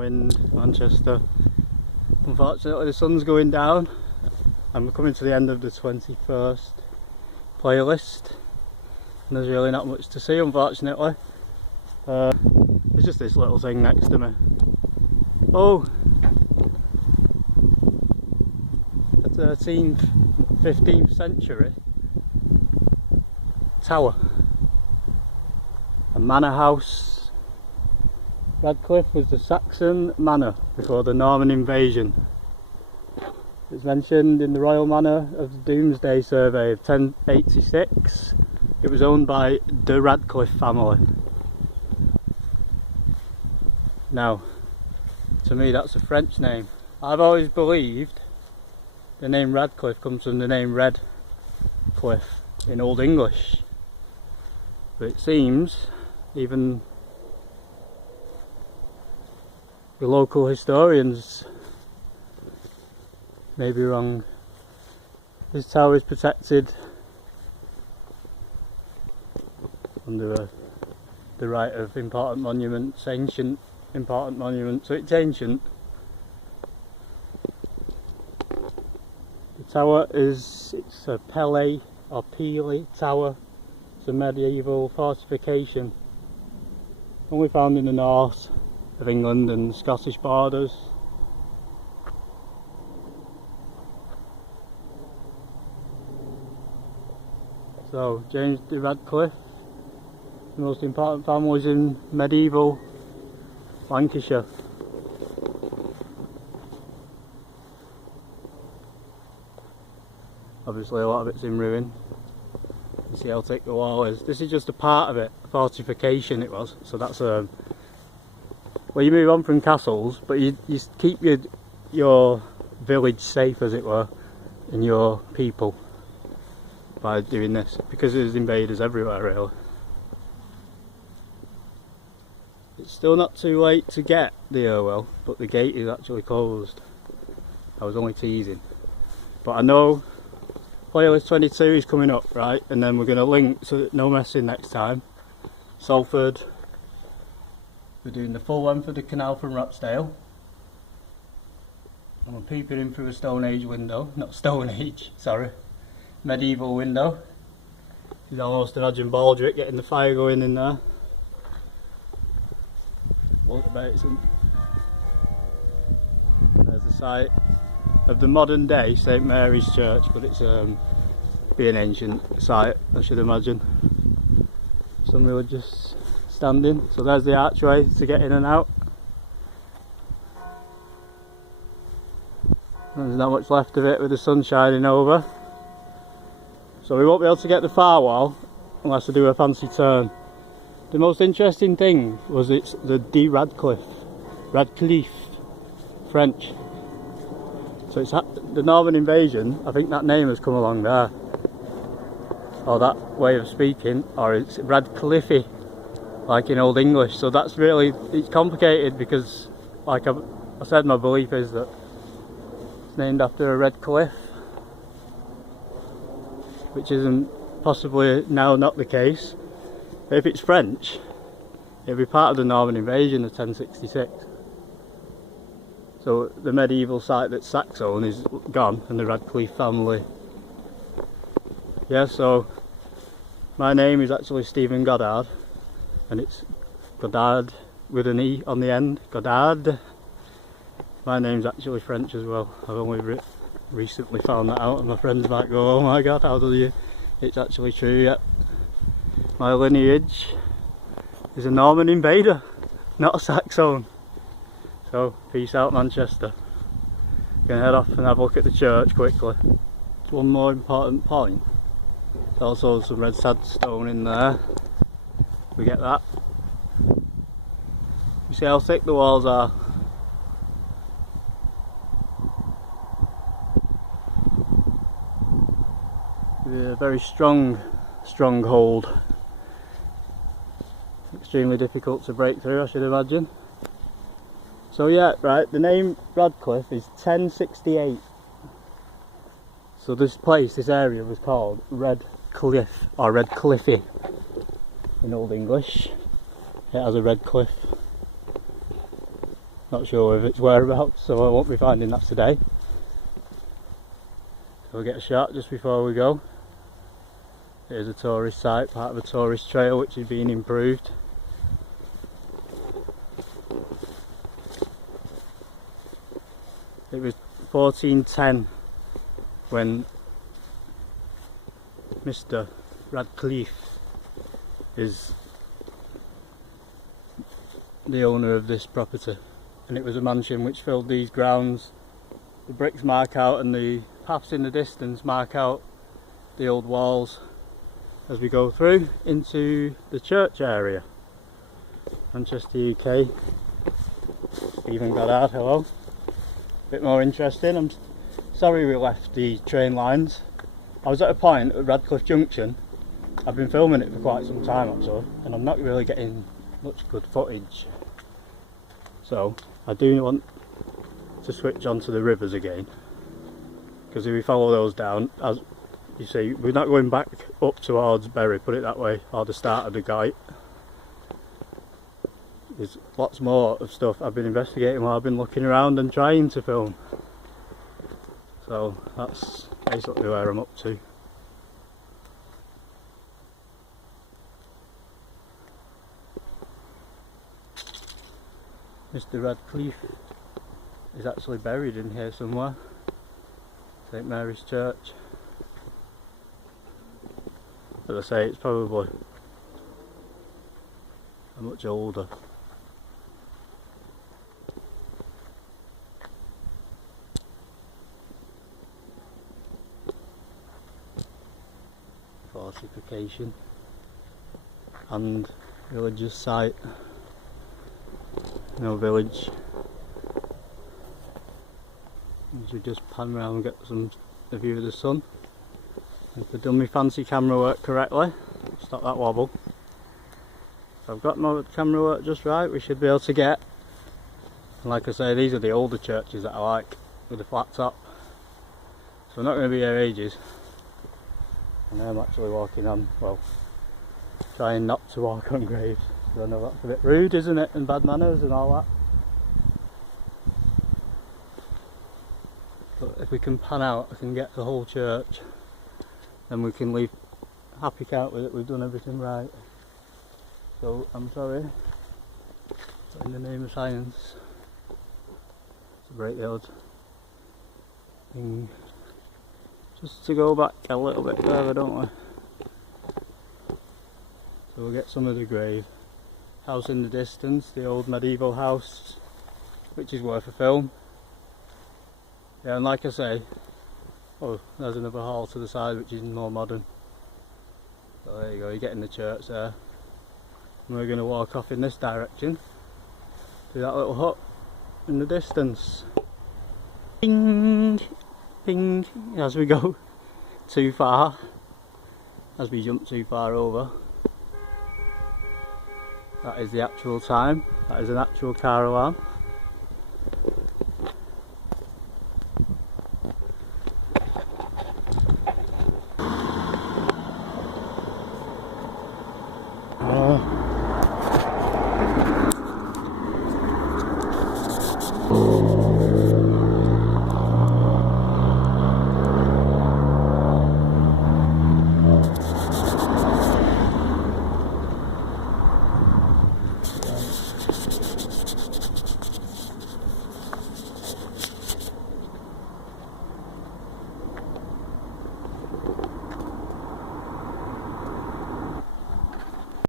In Manchester. Unfortunately the sun's going down and we're coming to the end of the 21st playlist and there's really not much to see, unfortunately. There's just this little thing next to me. Oh! A 13th, 15th century tower. A manor house. Radcliffe was the Saxon manor before the Norman invasion. It's mentioned in the Royal Manor of the Domesday Survey of 1086. It was owned by the Radcliffe family. Now, to me that's a French name. I've always believed the name Radcliffe comes from the name Red Cliff in Old English. But it seems even the local historians may be wrong. This tower is protected under the right of important monuments, ancient important monuments, so it's ancient. The tower it's a Pele or Peely tower. It's a medieval fortification only found in the north of England and Scottish borders. So, James de Radcliffe, the most important families in medieval Lancashire. Obviously a lot of it's in ruin. You see how thick the wall is. This is just a part of it, a fortification it was, so that's well, you move on from castles, but you keep your village safe, as it were, and your people by doing this, because there's invaders everywhere really. It's still not too late to get the Irwell, but the gate is actually closed. I was only teasing. But I know playlist 22 is coming up, right, and then we're going to link so that no messing next time. Salford. We're doing the full length of the canal from Rochdale. And we're peeping in through a Stone Age window. Not Stone Age, sorry. Medieval window. You can almost imagine Baldrick getting the fire going in there. Look about it. There's the site of the modern day St Mary's Church, but it's be an ancient site, I should imagine. Some religious standing. So there's the archway to get in and out. There's not much left of it with the sun shining over. So we won't be able to get the far wall unless I do a fancy turn. The most interesting thing was it's the de Radcliffe, French. So it's the Norman invasion, I think that name has come along there. Or that way of speaking, or it's Radcliffe, like in Old English. So that's really, it's complicated because, like I said, my belief is that it's named after a red cliff, which isn't possibly now not the case. If it's French, it'll be part of the Norman invasion of 1066. So the medieval site that's Saxon is gone, and the Radcliffe family. Yeah, so my name is actually Stephen Goddard, and it's Goddard with an E on the end, Goddard. My name's actually French as well. I've only recently found that out, and my friends might go, oh my god, how do you? It's actually true, yeah. My lineage is a Norman invader, not a Saxon. So, peace out Manchester. Gonna head off and have a look at the church quickly. It's one more important point. There's also some red sandstone in there. We get that. You see how thick the walls are. A very strong hold. Extremely difficult to break through, I should imagine. So yeah, right, the name Radcliffe is 1068. So this place, this area was called Radcliffe, or Radcliffe in Old English. It has a red cliff. Not sure of its whereabouts, so I won't be finding that today. So we'll get a shot just before we go. It is a tourist site, part of a tourist trail which is being improved. It was 1410 when Mr. Radcliffe is the owner of this property, and it was a mansion which filled these grounds. The bricks mark out and the paths in the distance mark out the old walls as we go through into the church area. Manchester, UK. Stephen Goddard, hello. Bit more interesting. I'm sorry we left the train lines. I was at a point at Radcliffe Junction. I've been filming it for quite some time actually, and I'm not really getting much good footage. So I do want to switch onto the rivers again, because if we follow those down, as you see, we're not going back up towards Bury, put it that way, or the start of the Guyt. There's lots more of stuff I've been investigating while I've been looking around and trying to film. So that's basically where I'm up to. Mr. Radcliffe is actually buried in here somewhere. St Mary's Church. As I say, it's probably a much older. Fortification and religious site. No village. As we just pan around and get a view of the sun. If I've done my fancy camera work correctly, stop that wobble. If I've got my camera work just right, we should be able to get. And like I say, these are the older churches that I like, with the flat top. So I'm not going to be here ages. And I'm actually walking on, well, trying not to walk on graves. So I know that's a bit rude, isn't it? And bad manners and all that. But if we can pan out, I can get the whole church. Then we can leave happy count with it, we've done everything right. So I'm sorry, but in the name of science, it's a great old thing. Just to go back a little bit further, don't we? So we'll get some of the grave. House in the distance, the old medieval house, which is worth a film. Yeah, and like I say, oh, there's another hall to the side which is more modern. So there you go, you're getting the church there. And we're going to walk off in this direction to that little hut in the distance. Ping! Ping! As we go too far, as we jump too far over. That is the actual time, that is an actual car alarm.